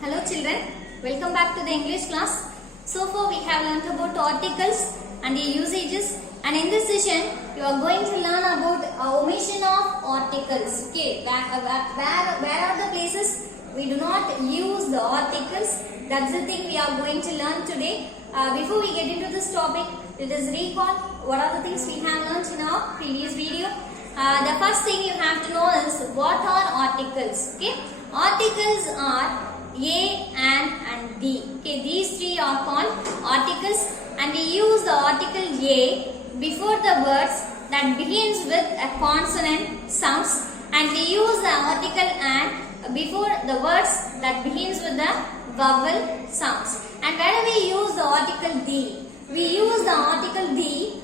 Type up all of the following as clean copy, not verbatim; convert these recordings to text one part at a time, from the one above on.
Hello children, welcome back to the English class. So far we have learnt about articles and their usages, and in this session you are going to learn about omission of articles. Okay, where are the places we do not use the articles? That's the thing we are going to learn today. Before we get into this topic, let us recall what are the things we have learnt in our previous video. The first thing you have to know is what are articles. Okay, articles are A, and D. Okay, these three are called articles, and we use the article A before the words that begins with a consonant sounds, and we use the article and before the words that begins with the vowel sounds. And where we use the article D? We use the article D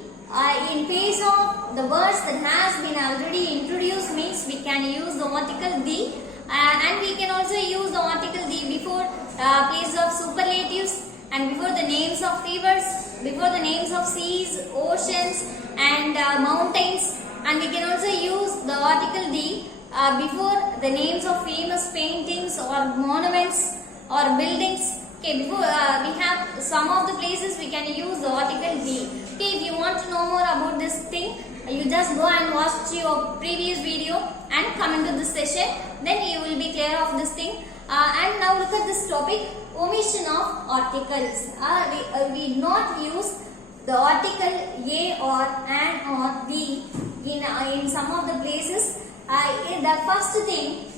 in place of the words that has been already introduced, means we can use the article D. And we can also use the article D before place of superlatives and before the names of rivers, before the names of seas, oceans and mountains, and we can also use the article D before the names of famous paintings or monuments or buildings. Okay, before we have some of the places we can use the article D. Okay, if you want to know more about this thing, you just go and watch your previous video and come into this session, then you will be clear of this thing. And now look at this topic, omission of articles. We not use the article A or an or the in some of the places. The first thing,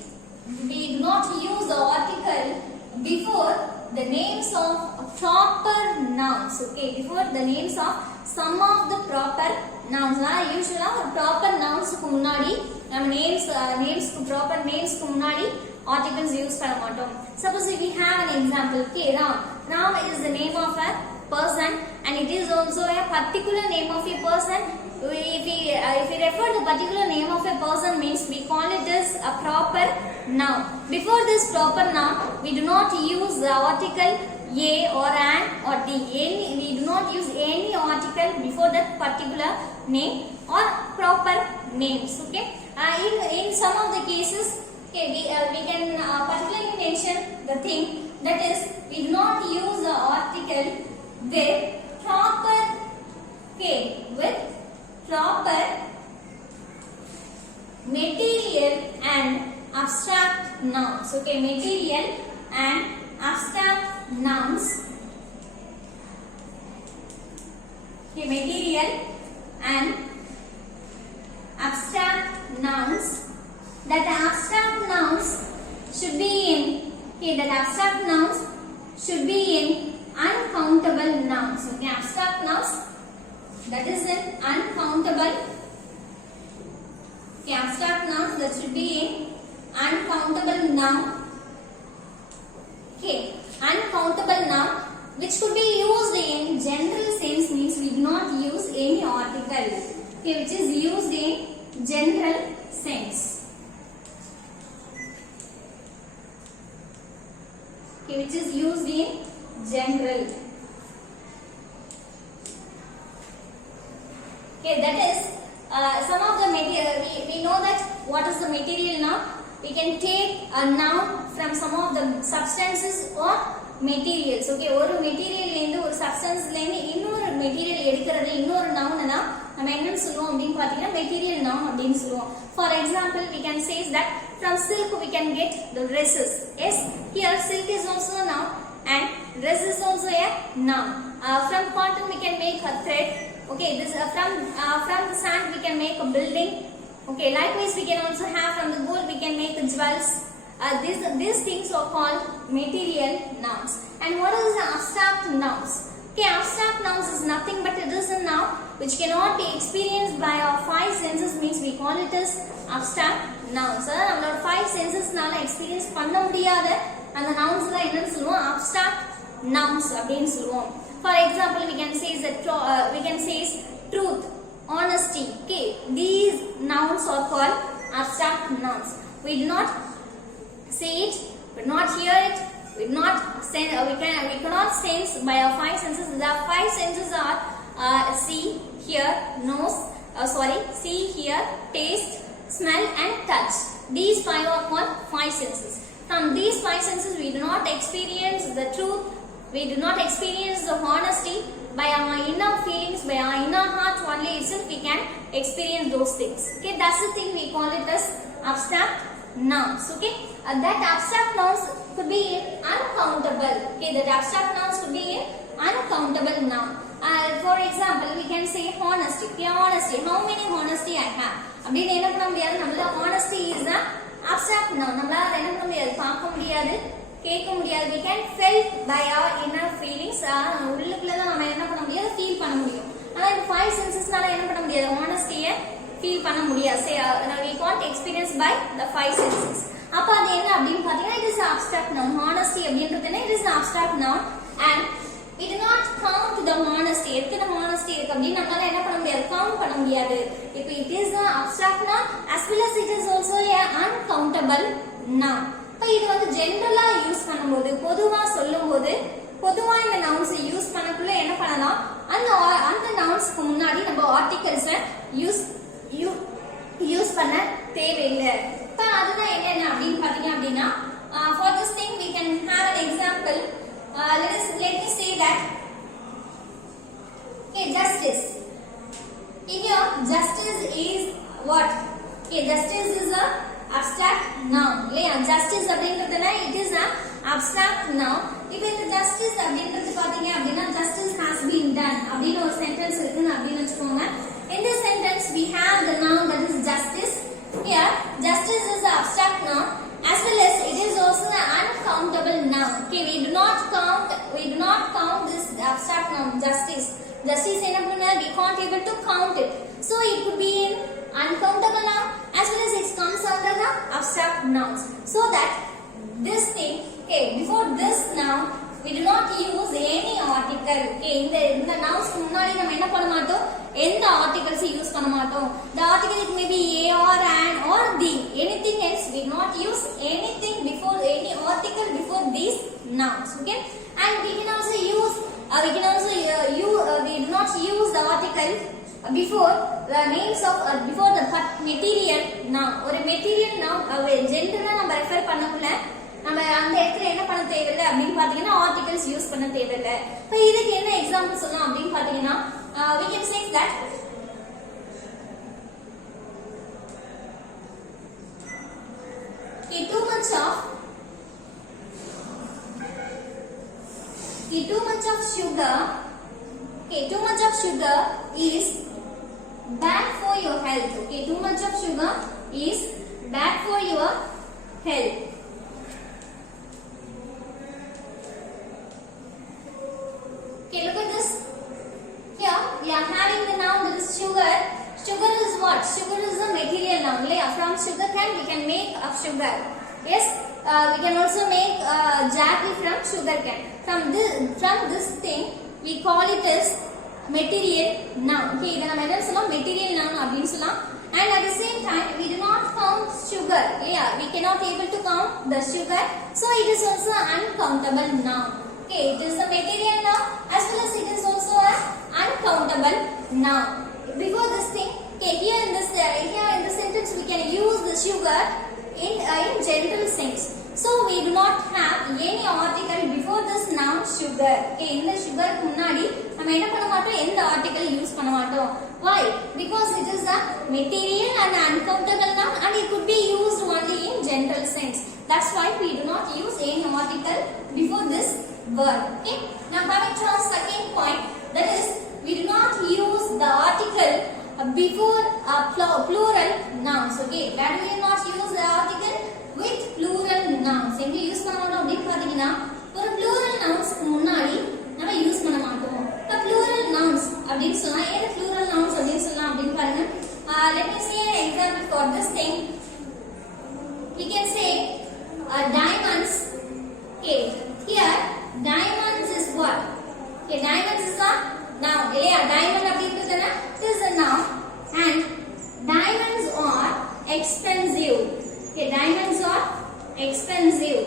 we do not use the article before the names of proper nouns. Okay, before the names of some of the proper nouns. Usually proper nouns ku munnadi names ku proper names ku munnadi articles use panna matom. Suppose if we have an example, okay, Ram is the name of a person and it is also a particular name of a person. If we refer the particular name of a person, means we call it as a proper noun. Before this proper noun, we do not use the article A or an or D. We do not use any article before that particular name or proper names. Okay. In some of the cases, okay, we can particularly mention the thing, that is, we do not use the article with proper, okay, with proper material and abstract nouns. Okay, material and abstract nouns. Okay, material and abstract nouns. That abstract nouns should be in, okay, that abstract nouns should be in uncountable nouns. Okay, abstract nouns, that is in uncountable. Okay, abstract nouns that should be in uncountable noun. Okay, uncountable noun which could be used in general sense, means we do not use any article. Okay, which is used in general sense. Okay, which is used in general. Okay, that is some of the material. We know that what is the material now. We can take a noun from some of the substances or materials. Okay, ஒரு மெட்டீரியல்ல இருந்து ஒரு சப்ஸ்டன்ஸ்ல இருந்து இன்னொரு material எடுக்கிறது இன்னொரு noun தான் நம்ம என்னன்னு சொல்லுவோம் அப்படினு பாத்தீங்கன்னா மெட்டீரியல் நவுன் அப்படினு சொல்லுவோம். For example, we can say that from silk we can get the dresses. Yes, here silk is also a noun and dress is also a noun. From cotton we can make a thread. Okay, this from the sand we can make a building. Okay, likewise we can also have from the gold we can make the jewels. These things are called material nouns. And what is the abstract nouns? Okay, abstract nouns is nothing but it is a noun which cannot be experienced by our five senses, means we call it as abstract nouns. நம்மளோட five senses நால experience பண்ண முடியாத அந்த nouns தான் என்னன்னு சொல்லுவோம், abstract nouns அப்படினு சொல்லுவோம். For example, we can say truth, honesty. Okay, these nouns are called abstract nouns. We do not see it, we do not hear it, we do not sense, we cannot sense by our five senses. The five senses are see, hear, see, hear, taste, smell and touch. These five are called five senses. From these five senses we do not experience We do not experience the honesty by our inner feelings, by our inner heart only itself we can experience those things. Okay, that's the thing we call it as abstract nouns. Okay, that abstract nouns could be uncountable. Okay, that abstract nouns could be uncountable noun. For example, we can say honesty. Okay, honesty. How many honesty I have? அப்படின்னு என்ன பண்ண முடியாது. நம்மள honesty is the abstract noun. நம்மளால அதை என்ன பண்ண முடியாது, பார்க்க முடியாது, கேட்க முடியாது. We can felt by our inner feelings. உள்ளுக்குள்ள தான் நம்ம என்ன பண்ண முடியாது, ஃபீல் பண்ண முடியும். ஆனா இந்த five sensesனால என்ன பண்ண முடியாது, honesty-ய ஃபீல் பண்ண முடியாது. Say we can't experience by the five senses. அப்ப அது என்ன அப்படினு பாத்தீங்கன்னா, it is abstract noun. Honesty அப்படின்றது என்ன, it is an abstract noun and we do not count the honesty. எத்தனை honesty இருக்கு அப்படினு நம்மளால என்ன பண்ண முடியாது, கவுண்ட் பண்ண முடியாது. இப்போ it is an abstract noun as well as it is also a uncountable noun. இப்போ இது வந்து ஜெனரலா யூஸ் பண்ணும்போது, பொதுவா சொல்லும்போது, பொதுவா இந்த nouns யூஸ் பண்ணக்குள்ள என்ன பண்ணலாம், அந்த nounsக்கு முன்னாடி நம்ம ஆர்டிகல்ஸ் யூஸ் பண்ண தேவையில்லை. இப்போ அதுதான் என்னென்ன அப்படின்னு பாத்தீங்க அப்படின்னா, for this thing we can have an example. Let me say that, okay, justice. Here justice is what? Okay, justice is a abstract noun. Yeah, justice அப்படிங்கிறதுனா it is a abstract noun. இப்போ இந்த justice அப்படிங்கிறது பாத்தீங்க அப்படின்னா, justice has been done அப்படின்னு ஒரு sentence இருக்குன்னு அப்படின்னு வச்சுக்கோங்க. In this sentence we have the noun that is justice. Here justice is an abstract noun as well as it is also an uncountable noun. Okay, we do not count this abstract noun justice. Justice என்ன பண்ண, we can't able to count it. So it could be in uncountable noun as well as it comes under the abstract nouns. So that this thing, okay, before this noun we do not use any article. Okay, இந்த nouns முன்னாடி நம்ம என்ன பண்ண மாட்டோம், எந்த articles use பண்ண மாட்டோம். The article it may be a or an or the, anything else. We do not use anything before any article before these nouns. Okay, and we can also use we do not use the article before the names of before the material noun. ஒரு material noun ஜெனரலா நம்ம refer பண்ணக்குள்ள நம்ம அந்த இடத்துல என்ன பண்ண தேவையில்லை அப்படின்னு பாத்தீங்கன்னா, ஆர்டிகல்ஸ் யூஸ் பண்ண தேவையில்லை. இப்போ இதுக்கு என்ன எக்ஸாம்பிள் சொல்லலாம் அப்படின்னு பாத்தீங்கன்னா, we can say that too much of sugar is bad for your health. Okay, too much of sugar is bad for your health. Okay, look at this. Here we are having the noun that is sugar. Sugar is what? Sugar is a material noun. From sugar cane we can make of sugar. Yes, we can also make jaggery from sugar cane. From this thing we call it as material noun. Okay, இத நம்ம என்ன சொல்லலாம், material noun அப்படினு சொல்லலாம். And at the same time we do not count sugar. Yeah, we cannot able to count the sugar, so it is also an uncountable noun. Okay, it is a material noun as well as it is also an uncountable noun. Before this thing, okay, here in this sentence we can use the sugar in general sense. So we do not have any article before this noun sugar. Okay, இந்த sugar க்கு முன்னாடி நம்ம என்ன பண்ண மாட்டோம், எந்த article use பண்ண மாட்டோம். Why? Because it is a material and uncountable noun and it could be used only in general sense. That's why we do not use any article before this word. Okay, now coming to our second point, that is we do not use the article before plural nouns. Okay, where do we not use the article? With plural nouns. எங்க use பண்ண மாட்டோம் அப்படினு பாத்தீங்கன்னா, ஒரு plural nouns முன்னாடி நம்ம use பண்ண மாட்டோம். இப்ப plural nouns அப்படினு சொன்னா ஏன் plural nouns அப்படினு சொல்லலாம் அப்படினு பாருங்க. Let me say an example for this thing. We can say diamonds. Okay, here diamonds is what? Okay, diamonds is a noun. Yeah, diamond அப்படிங்கிறது it is a noun and diamonds are expensive. Okay, diamonds are expensive.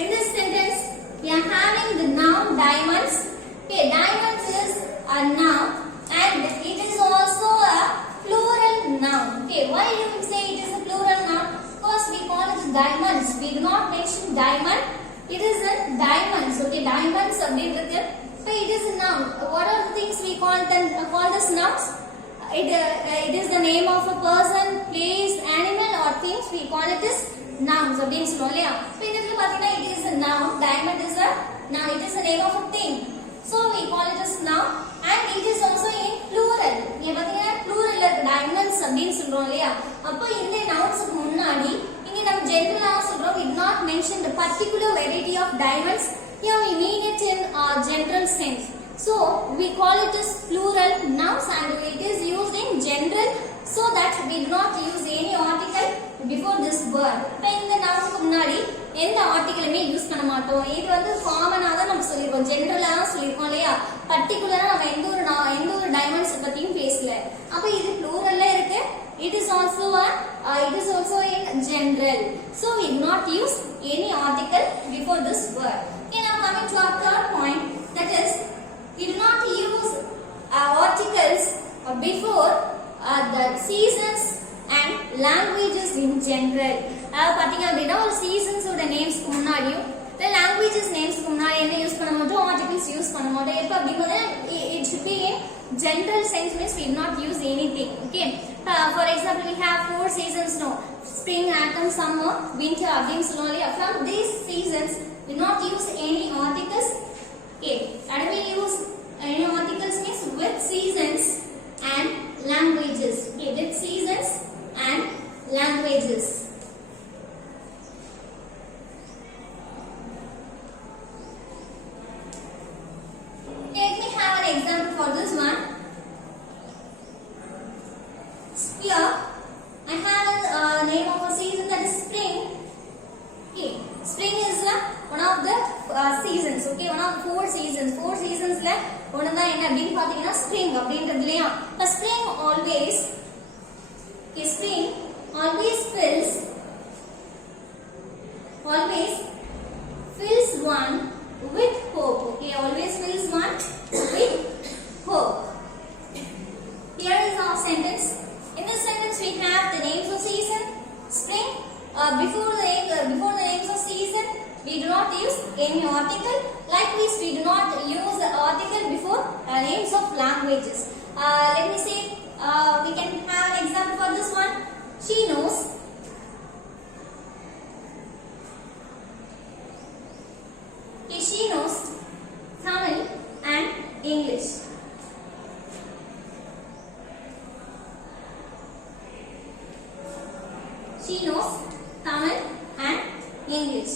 In this sentence we are having the noun diamonds. Okay, diamonds is a noun and it is also a plural noun. Okay, why do you say it is a plural noun? Because we call it diamonds. We do not mention diamond. It is a diamonds. Okay, diamonds அப்படின்றது so it is a noun. What are the things we call as nouns? It is the name of a person, place, animal or things. We call it as nouns அப்படின்னு சொல்லுவோம் இல்லையா? இப்போ இதுல பாத்தீங்கன்னா it is a noun. Diamond is a noun. It is the name of a thing. So we call it as noun and it is also in plural. இங்க பாத்தீங்கன்னா pluralல diamonds அப்படின்னு சொல்றோம் இல்லையா? அப்போ இந்த nounsக்கு முன்னாடி இங்க நம்ம ஜெனரலா சொல்றோம். We did not mention the particular variety of diamonds. Here we mean it in general sense. So we call it as plural nouns and it is used in general so that we do not use any article before this word. இப்போ இந்த nounsக்கு முன்னாடி எந்த ஆர்டிகலுமே use பண்ண மாட்டோம். இது வந்து காமனா தான் நம்ம சொல்லிருக்கோம், ஜெனரலா தான் சொல்லிருக்கோம் இல்லையா? பர்టిక్యులரா நம்ம எந்த ஒரு டைமண்ட்ஸ் பத்தியும் பேசல. அப்ப இது ப்ளூரல்ல இருக்கு. It is also in general. So we do not use any article before this word. Okay, now coming to our third point, that is we do not use articles before the seasons and languages in general. பாத்தீங்க அப்படினா ஒரு seasons ஓட நேம்ஸ்க்கு முன்னாடியும் the languages நேம்ஸ்க்கு முன்னாடி என்ன use பண்ண மாட்டோம், articles use பண்ண மாட்டோம். எப்ப அப்படினா it should be in general sense, means we do not use anything. Okay, for example we have 4 seasons now: spring, autumn, summer, winter அப்படினு சொல்லுவோம் இல்லையா? From these seasons we do not use any articles. Okay, and we use any articles means with seasons and languages. Okay, with seasons and languages. Let me have an example for this one. Here I have a name of a season, that is spring. Okay, spring is one of the seasons. Okay, one of the 4 seasons. 4 seasons la one da enna appdi pathina spring அப்படின்றதுலயா. The spring always fills one with hope. Okay, always fills one with hope. Here is our sentence. In this sentence we have the names of season, spring. Before the names of season we do not use any article. Likewise we do not use the article before names of languages. Let me say we can have an example for this one. She knows. She knows Tamil and English. She knows Tamil and English.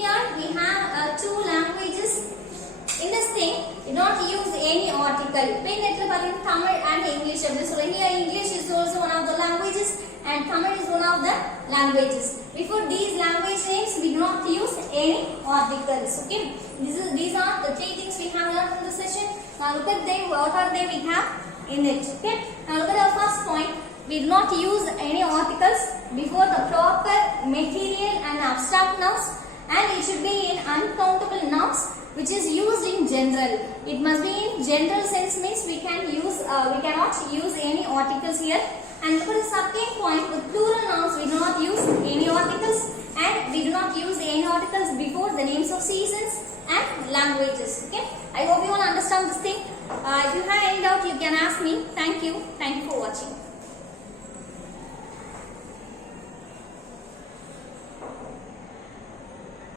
Here we have 2 languages. In this thing we do not use any article. When it is Tamil and English, so here English is also one of the languages and Tamil is one of the languages. Before these language names we do not use any articles. Okay, these are the 3 things we have learned in this session. Now look at them, what are they we have in it. Okay, now look at our first point. We do not use any articles before the proper material and abstract nouns, and it should be in uncountable nouns which is used in general. It must be in general sense, means we cannot use any articles here. And look at the second point, with plural nouns we do not use any articles and we do not use any articles before the names of seasons and languages. Okay, I hope you all understand this thing. If you have any doubt you can ask me. Thank you for watching.